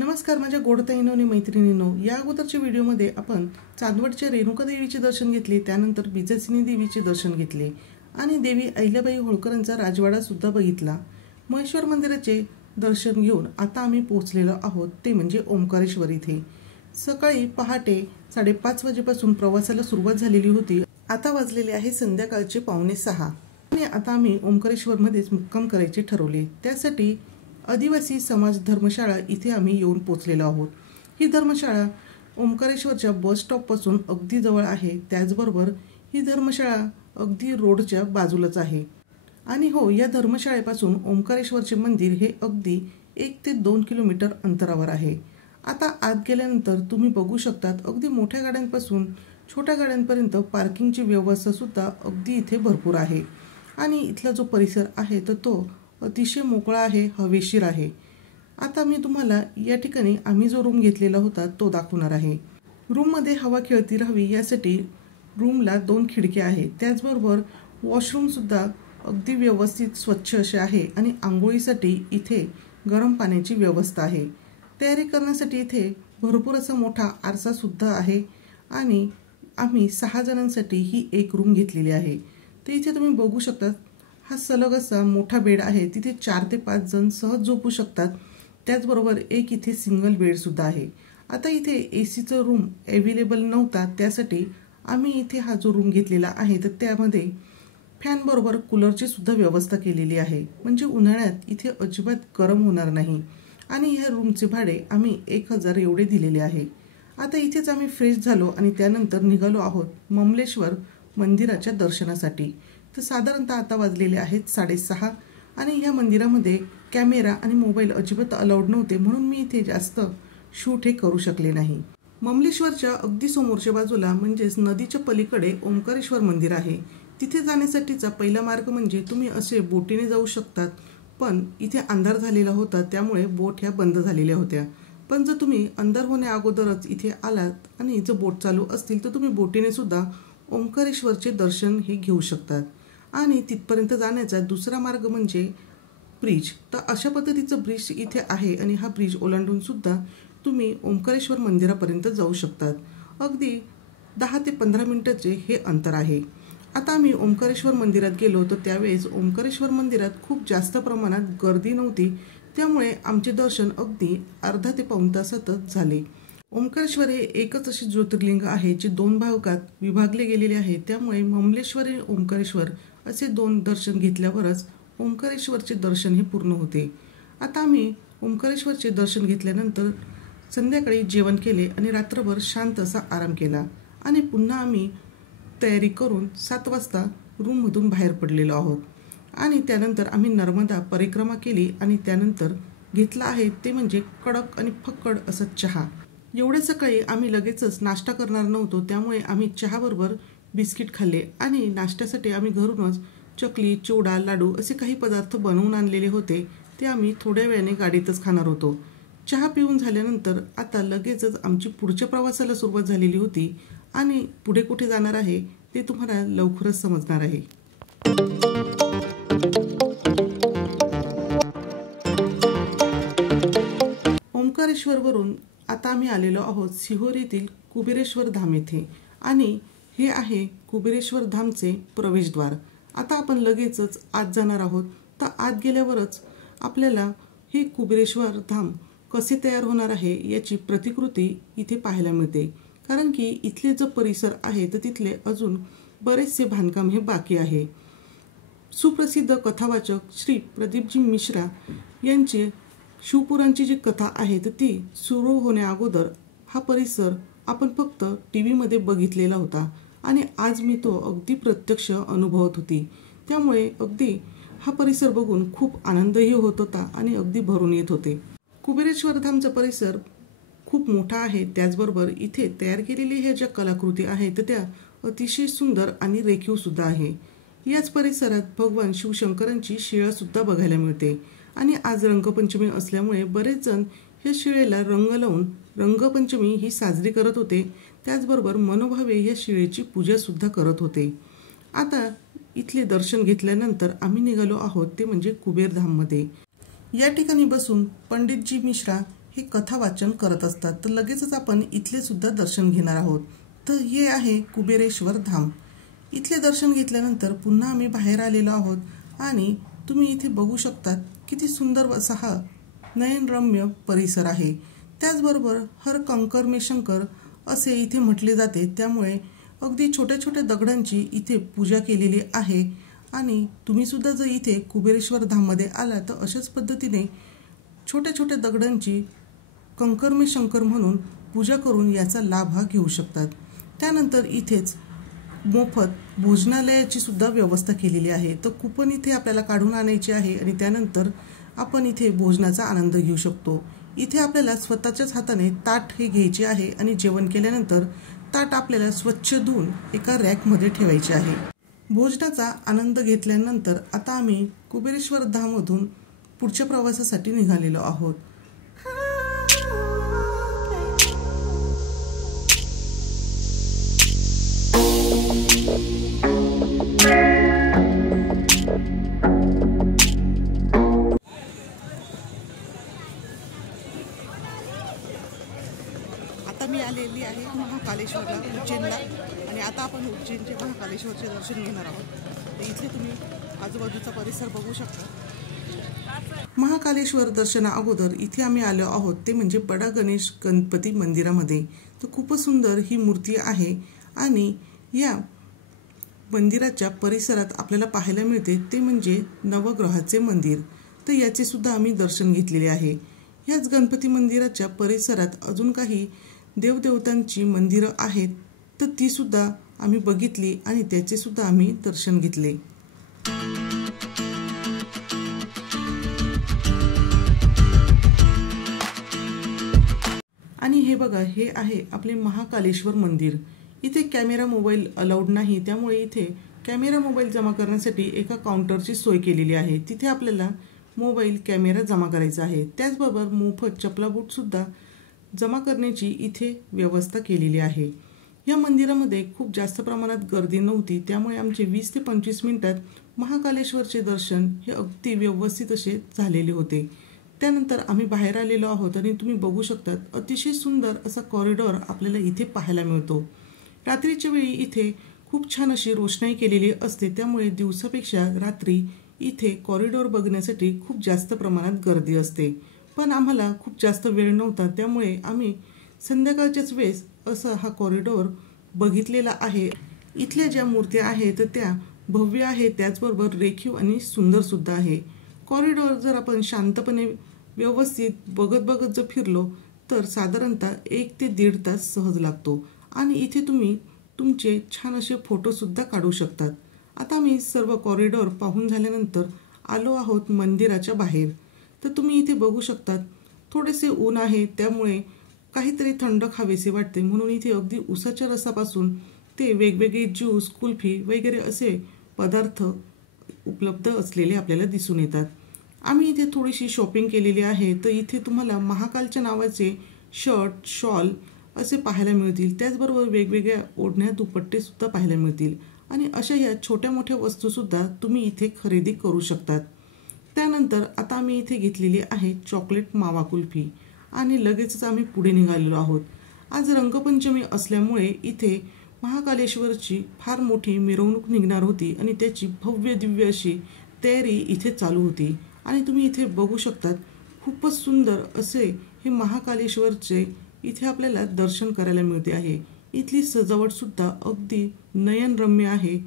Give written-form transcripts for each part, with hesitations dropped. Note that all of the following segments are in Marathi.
नमस्कार माझ्या गोडताईंनो आणि मैत्रिणींनो, या अगोदरच्या व्हिडिओमध्ये आपण चांदवडच्या रेणुका देवीचे दर्शन घेतले, त्यानंतर बिजसिनी देवीचे दर्शन घेतले आणि देवी अहिल्याबाई होळकरांचा राजवाडा सुद्धा बघितला। महेश्वर मंदिराचे दर्शन घेऊन आता आम्ही पोहोचलेलो आहोत ते म्हणजे ओंकारेश्वर इथे। सकाळी पहाटे 5:30 वाजेपासून प्रवासाला सुरुवात झालेली होती। आता वाजलेले आहे संध्याकाळचे 5:45 आणि आता आम्ही ओंकारेश्वरमध्येच मुक्काम करायचे ठरवले। त्यासाठी आदिवासी समाज धर्मशाळा इथे आम्ही येऊन पोहोचलेलो आहोत। ही धर्मशाळा ओंकारेश्वरच्या बस स्टॉपपासून अगदी जवळ आहे, त्याचबरोबर ही धर्मशाळा अगदी रोडच्या बाजूलाच आहे। आणि हो, या धर्मशाळेपासून ओंकारेश्वरचे मंदिर हे अगदी 1 ते 2 किलोमीटर अंतरावर आहे। आता आत गेल्यानंतर तुम्ही बघू शकतात अगदी मोठ्या गाड्यांपासून छोट्या गाड्यांपर्यंत पार्किंगची व्यवस्था सुद्धा अगदी इथे भरपूर आहे आणि इथला जो परिसर आहे तर तो अतिशय मोकळा आहे, हवेशीर आहे। आता मी तुम्हाला या ठिकाणी आम्ही जो रूम घेतलेला होता तो दाखवणार आहे। रूममध्ये हवा खेळती राहावी यासाठी रूमला 2 खिडक्या आहेत, त्याचबरोबर वॉशरूम सुद्धा अगदी व्यवस्थित स्वच्छ असे आहे आणि आंघोळीसाठी इथे गरम पाण्याची व्यवस्था आहे। तयारी करण्यासाठी इथे भरपूर असा मोठा आरसा सुद्धा आहे आणि आम्ही 6 जणांसाठी ही एक रूम घेतलेली आहे। तर इथे तुम्ही बघू शकता हा सलग असा मोठा बेड आहे, तिथे 4 ते 5 जण सहज झोपू शकतात। त्याचबरोबर एक इथे सिंगल बेड सुद्धा आहे। आता इथे एसीचा रूम अवेलेबल नव्हता, त्यासाठी आम्ही इथे हा जो रूम घेतलेला आहे तर त्यामध्ये फॅन बरोबर कूलरची सुद्धा व्यवस्था केलेली आहे, म्हणजे उन्हाळ्यात इथे अजिबात गरम होणार नाही। आणि ह्या रूमचे भाडे आम्ही 1000 एवढे दिलेले आहे। आता इथेच आम्ही फ्रेश झालो आणि त्यानंतर निघालो आहोत ममलेश्वर मंदिराच्या दर्शनासाठी। तर साधारणतः आता वाजलेले आहेत 6:30 आणि या मंदिरामध्ये कॅमेरा आणि मोबाईल अजिबात अलाउड नव्हते, म्हणून मी इथे जास्त शूट हे करू शकले नाही। ममलेश्वरच्या अगदी समोरच्या बाजूला म्हणजेच नदीच्या पलीकडे ओंकारेश्वर मंदिर आहे। तिथे जाण्यासाठीचा पहिला मार्ग म्हणजे तुम्ही असे बोटीने जाऊ शकतात, पण इथे अंधार झालेला होता त्यामुळे बोट ह्या बंद झालेल्या होत्या। पण जर तुम्ही अंधार होण्या अगोदरच इथे आलात आणि जर बोट चालू असतील तर तुम्ही बोटीने सुद्धा ओंकारेश्वरचे दर्शन हे घेऊ शकतात। आणि तिथपर्यंत जाण्याचा दुसरा मार्ग म्हणजे ब्रिज। तर अशा पद्धतीचं ब्रिज इथे आहे आणि हा ब्रिज ओलांडून सुद्धा तुम्ही ओंकारेश्वर मंदिरापर्यंत जाऊ शकतात। अगदी 10 ते 15 मिनिटाचे हे अंतर आहे। आता आम्ही ओंकारेश्वर मंदिरात गेलो तर त्यावेळेस ओंकारेश्वर मंदिरात खूप जास्त प्रमाणात गर्दी नव्हती, त्यामुळे आमचे दर्शन अगदी अर्धा ते पाऊण तासातच झाले। ओंकारेश्वर हे एकच असे ज्योतिर्लिंग आहे जे 2 भागात विभागले गेलेले आहे, त्यामुळे ममलेश्वर आणि ओंकारेश्वर असे 2 दर्शन घेतल्यावरच ओंकारेश्वरचे दर्शन हे पूर्ण होते। आता आम्ही ओंकारेश्वरचे दर्शन घेतल्यानंतर संध्याकाळी जेवण केले आणि रात्रभर शांत असा आराम केला आणि पुन्हा आम्ही तयारी करून 7 वाजता रूममधून बाहेर पडलेलो आहोत। आणि त्यानंतर आम्ही नर्मदा परिक्रमा केली आणि त्यानंतर घेतला आहे ते म्हणजे कडक आणि फक्कड असा चहा। एवढ्या सकाळी आम्ही लगेचच नाश्ता करणार नव्हतो, त्यामुळे आम्ही चहाबरोबर बिस्किट खाल्ले आणि नाश्त्यासाठी आम्ही घरूनच चकली, चिवडा, लाडू असे काही पदार्थ बनवून आणलेले होते, ते आम्ही थोड्या वेळाने गाडीतच खाणार होतो। चहा पिऊन झाल्यानंतर आता लगेचच आमची पुढच्या प्रवासाला सुरुवात झालेली होती आणि पुढे कुठे जाणार आहे ते तुम्हाला लवकरच समजणार आहे। ओंकारेश्वरवरून आता आम्ही आलेलो आहोत सिहोरीतील कुबेरेश्वर धाम येथे आणि हे आहे कुबेरेश्वर धामचे प्रवेशद्वार। आता आपण लगेचच आत जाणार आहोत। तर आत गेल्यावरच आपल्याला हे कुबेरेश्वर धाम कसे तयार होणार आहे याची प्रतिकृती इथे पाहायला मिळते, कारण की इथले जो परिसर आहे तर तिथले अजून बरेचसे बांधकाम हे बाकी आहे। सुप्रसिद्ध कथावाचक श्री प्रदीपजी मिश्रा यांची शिवपुराणची जी कथा आहे तर ती सुरू होण्या अगोदर हा परिसर आपण फक्त टीव्हीमध्ये बघितलेला होता आणि आज मी तो अगदी प्रत्यक्ष अनुभवत होती, त्यामुळे अगदी हा परिसर बघून खूप आनंदही होत होता आणि अगदी भरून येत होते। कुबेरेश्वर धामचा परिसर खूप मोठा आहे, त्याचबरोबर इथे तयार केलेली ह्या ज्या कलाकृती आहेत तर त्या अतिशय सुंदर आणि रेखीव सुद्धा आहे। याच परिसरात भगवान शिवशंकरांची शिळा सुद्धा बघायला मिळते आणि आज रंगपंचमी असल्यामुळे बरेच जण या शिळेला रंग लावून रंगपंचमी ही साजरी करत होते, त्याचबरोबर मनोभावे या शिळेची पूजा सुद्धा करत होते। आता इथले दर्शन घेतल्यानंतर आम्ही निघालो आहोत ते म्हणजे कुबेर धाममध्ये। या ठिकाणी बसून पंडितजी मिश्रा हे कथा वाचन करत असतात। तर लगेचच आपण इथले सुद्धा दर्शन घेणार आहोत। तर हे आहे कुबेरेश्वर धाम। इथले दर्शन घेतल्यानंतर पुन्हा आम्ही बाहेर आलेलो आहोत आणि तुम्ही इथे बघू शकता किती सुंदर असा हा नयनरम्य परिसर आहे। त्याचबरोबर हर कंकर में शंकर असे इथे म्हटले जाते, त्यामुळे अगदी छोट्या छोट्या दगडांची इथे पूजा केलेली आहे। आणि तुम्ही सुद्धा जर इथे कुबेरेश्वर धाममध्ये आला तर अशाच पद्धतीने छोट्या छोट्या दगडांची कंकर में शंकर म्हणून पूजा करून याचा लाभ हा घेऊ शकतात। त्यानंतर इथेच मोफत भोजनालयाची सुद्धा व्यवस्था केलेली आहे। तर कुपन इथे आपल्याला काढून आणायचे आहे आणि त्यानंतर आपण इथे भोजनाचा आनंद घेऊ शकतो। इथे आपल्याला स्वतःच्याच हाताने ताट हे घ्यायचे आहे आणि जेवण केल्यानंतर ताट आपल्याला स्वच्छ धुवून एका रॅकमध्ये ठेवायचे आहे। भोजनाचा आनंद घेतल्यानंतर आता आम्ही कुबेरेश्वर धाममधून पुढच्या प्रवासासाठी निघालेलो आहोत। आता मी आलेली आहे महाकालेश्वरला, उज्जैनला, आणि आता आपण उज्जैनचे महाकालेश्वरचे दर्शन घेणार आहोत। तर इथे तुम्ही आजूबाजूचा परिसर बघू शकता। महाकालेश्वर दर्शना अगोदर इथे आम्ही आलो आहोत ते म्हणजे बडा गणेश गणपती मंदिरामध्ये। तर खूपच सुंदर ही मूर्ती आहे आणि या मंदिराच्या परिसरात आपल्याला पाहायला मिळते ते म्हणजे नवग्रहाचे मंदिर। तर याचे सुद्धा आम्ही दर्शन घेतलेले आहे। याच गणपती मंदिराच्या परिसरात अजून काही देवदेवतांची मंदिरं आहेत, तर ती सुद्धा आम्ही बघितली आणि त्याचे सुद्धा आम्ही दर्शन घेतले। आणि हे बघा, हे आहे आपले महाकालेश्वर मंदिर। इथे कॅमेरा मोबाईल अलाउड नाही, त्यामुळे इथे कॅमेरा मोबाईल जमा करण्यासाठी एका काउंटरची सोय केलेली आहे। तिथे आपल्याला मोबाईल कॅमेरा जमा करायचा आहे। त्याचबरोबर मोफत चपला बूट सुद्धा जमा करण्याची इथे व्यवस्था केलेली आहे। या मंदिरामध्ये खूप जास्त प्रमाणात गर्दी नव्हती, त्यामुळे आमचे 20 ते 25 मिनिटात महाकालेश्वरचे दर्शन हे अगदी व्यवस्थित असे झालेले होते। त्यानंतर आम्ही बाहेर आलेलो आहोत आणि तुम्ही बघू शकता अतिशय सुंदर असा कॉरिडॉर आपल्याला इथे पाहायला मिळतो। रात्रीच्या वेळी इथे खूप छान अशी रोषणाई केलेली असते, त्यामुळे दिवसापेक्षा रात्री इथे कॉरिडॉर बघण्यासाठी खूप जास्त प्रमाणात गर्दी असते। पण आम्हाला खूप जास्त वेळ नव्हता, त्यामुळे आम्ही संध्याकाळच्याच वेळेस असा हा कॉरिडॉर बघितलेला आहे। इथल्या ज्या मूर्त्या आहेत त्या भव्य आहेत, त्याचबरोबर रेखीव आणि सुंदर सुद्धा आहे। कॉरिडॉर जर आपण शांतपणे व्यवस्थित बघत जर फिरलो तर साधारणतः 1 ते 1.5 तास सहज लागतो आणि इथे तुम्ही तुमचे छान असे फोटो सुद्धा काढू शकतात। आता मी सर्व कॉरिडॉर पाहून झाल्यानंतर आलो आहोत मंदिराच्या बाहेर। तर तुम्ही इथे बघू शकता थोडेसे ऊन आहे, त्यामुळे काहीतरी थंड खावेसे वाटते, म्हणून इथे अगदी उसाच्या रसापासून ते वेगवेगळे ज्यूस, कुल्फी वगैरे असे पदार्थ उपलब्ध असलेले आपल्याला दिसून येतात। आम्ही इथे थोडीशी शॉपिंग केलेली आहे। तर इथे तुम्हाला महाकालच्या नावाचे शर्ट, शॉल असे पाहायला मिळतील, त्याचबरोबर वेगवेगळ्या ओढण्या, दुपट्टे सुद्धा पाहायला मिळतील आणि अशा या छोट्या मोठ्या वस्तू सुद्धा तुम्ही इथे खरेदी करू शकतात। त्यानंतर आता आम्ही इथे घेतलेली आहे चॉकलेट मावा कुल्फी आणि लगेचच आम्ही पुढे निघालेलो आहोत। आज रंगपंचमी असल्यामुळे इथे महाकालेश्वरची फार मोठी मिरवणूक निघणार होती आणि त्याची भव्य दिव्य अशी तयारी इथे चालू होती आणि तुम्ही इथे बघू शकतात खूपच सुंदर असे हे महाकालेश्वरचे इथे आपल्याला दर्शन करायला मिळते आहे। इथली सजावट सुद्धा अगदी नयनरम्य आहे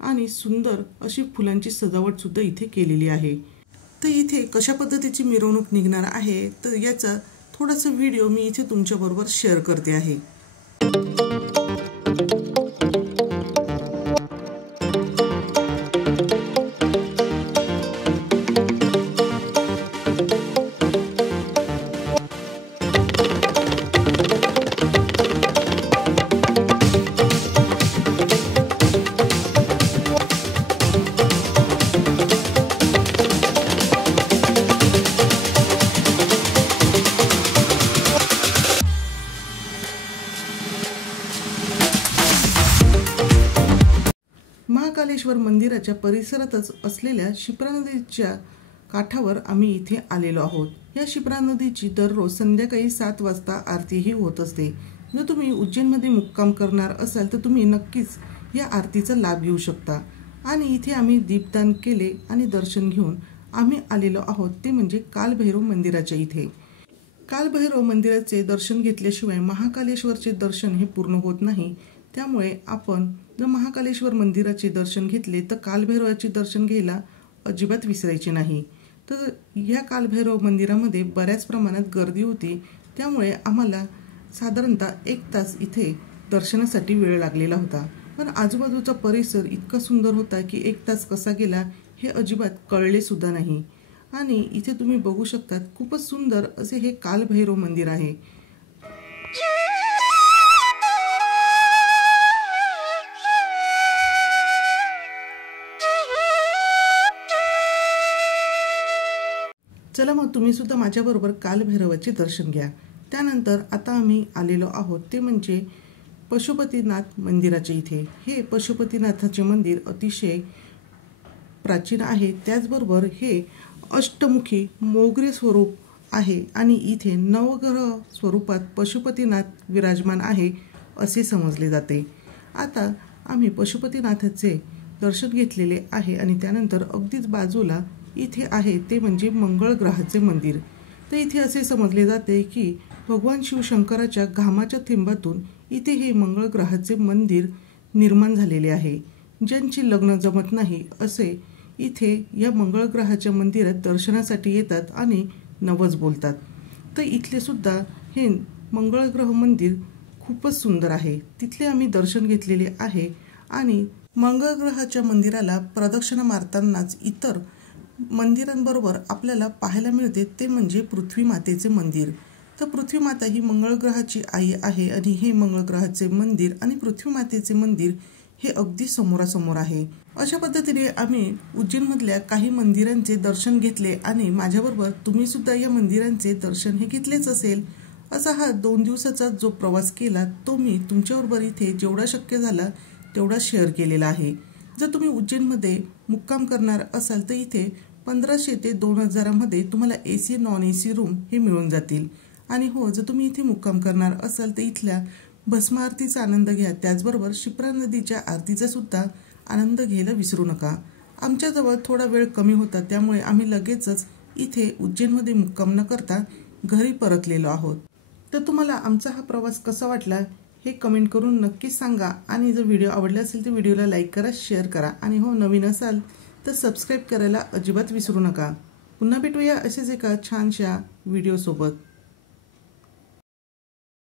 आणि सुंदर अशी फुलांची सजावट सुद्धा इथे केलेली आहे। तर इथे कशा पद्धतीची मिरवणूक निघणार आहे तर याचा थोडासा व्हिडिओ मी इथे तुमच्याबरोबर शेअर करते आहे। महाकालेश्वर मंदिराच्या परिसरातच असलेल्या शिप्रा नदीच्या काठावर आम्ही इथे आलेलो आहोत। या शिप्रा नदीची दररोज संध्याकाळी 7 वाजता आरतीही होत असते। जर तुम्ही उज्जैनमध्ये मुक्काम करणार असाल तर तुम्ही नक्कीच या आरतीचा लाभ घेऊ शकता। आणि इथे आम्ही दीपदान केले आणि दर्शन घेऊन आम्ही आलेलो आहोत ते म्हणजे कालभैरव मंदिराच्या इथे। कालभैरव मंदिराचे दर्शन घेतल्याशिवाय महाकालेश्वरचे दर्शन हे पूर्ण होत नाही। त्यामुळे आपण जर महाकालेश्वर मंदिराचे दर्शन घेतले तर कालभैरवाचे दर्शन घ्यायला अजिबात विसरायचे नाही। तर या कालभैरव मंदिरामध्ये बऱ्याच प्रमाणात गर्दी होती, त्यामुळे आम्हाला साधारणतः 1 तास इथे दर्शनासाठी वेळ लागलेला होता। पण आजूबाजूचा परिसर इतका सुंदर होता की 1 तास कसा गेला हे अजिबात कळले सुद्धा नाही। आणि इथे तुम्ही बघू शकता खूपच सुंदर असे हे कालभैरव मंदिर आहे। चला मग तुम्ही सुद्धा माझ्याबरोबर कालभैरवाचे दर्शन घ्या। त्यानंतर आता आम्ही आलेलो आहोत ते म्हणजे पशुपतीनाथ मंदिराचे इथे। हे पशुपतीनाथाचे मंदिर अतिशय प्राचीन आहे, त्याचबरोबर हे अष्टमुखी मोगरे स्वरूप आहे आणि इथे नवग्रह स्वरूपात पशुपतीनाथ विराजमान आहे असे समजले जाते। आता आम्ही पशुपतीनाथाचे दर्शन घेतलेले आहे आणि त्यानंतर अगदीच बाजूला इथे आहे ते म्हणजे मंगळ ग्रहाचे मंदिर। तर इथे असे समजले जाते की भगवान शिवशंकराच्या घामाच्या थेंबातून इथे हे मंगळ ग्रहाचे मंदिर निर्माण झालेले आहे। ज्यांची लग्न जमत नाही असे इथे या मंगळ ग्रहाच्या मंदिरात दर्शनासाठी येतात आणि नवस बोलतात। तर इथले सुद्धा हे मंगळ ग्रह मंदिर खूपच सुंदर आहे, तिथले आम्ही दर्शन घेतलेले आहे। आणि मंगळ ग्रहाच्या मंदिराला प्रदक्षिणा मारतानाच इतर मंदिरांबरोबर आपल्याला पाहायला मिळते ते म्हणजे पृथ्वी मातेचे मंदिर। तर पृथ्वी माता ही मंगळ ग्रहाची आई आहे आणि हे मंगळ ग्रहाचे मंदिर आणि पृथ्वी मातेचे मंदिर हे अगदी समोरासमोर आहे। अशा पद्धतीने आम्ही उज्जैनमधल्या काही मंदिरांचे दर्शन घेतले आणि माझ्याबरोबर तुम्ही सुद्धा या मंदिरांचे दर्शन हे घेतलेच असेल। असा हा 2 दिवसाचा जो प्रवास केला तो मी तुमच्याबरोबर इथे जेवढा शक्य झाला तेवढा शेअर केलेला आहे। जर तुम्ही उज्जैनमध्ये मुक्काम करणार असाल तर इथे 1500 ते 2000 मध्ये तुम्हाला AC नॉन AC रूम हे मिळून जातील। आणि हो, जर तुम्ही इथे मुक्काम करणार असाल तर इथल्या भस्म आरतीचा आनंद घ्या, त्याचबरोबर शिप्रा नदीच्या आरतीचा सुद्धा आनंद घ्यायला विसरू नका। आमच्याजवळ थोडा वेळ कमी होता, त्यामुळे आम्ही लगेचच इथे उज्जैनमध्ये मुक्काम न करता घरी परतलेलो आहोत। तर तुम्हाला आमचा हा प्रवास कसा वाटला हे कमेंट करून नक्कीच सांगा। आणि जर व्हिडिओ आवडला असेल तर व्हिडिओला लाईक करा, शेअर करा आणि हो, नवीन असाल तर सबस्क्राईब करायला अजिबात विसरू नका। पुन्हा भेटूया असेच एका छानशा व्हिडिओ सोबत।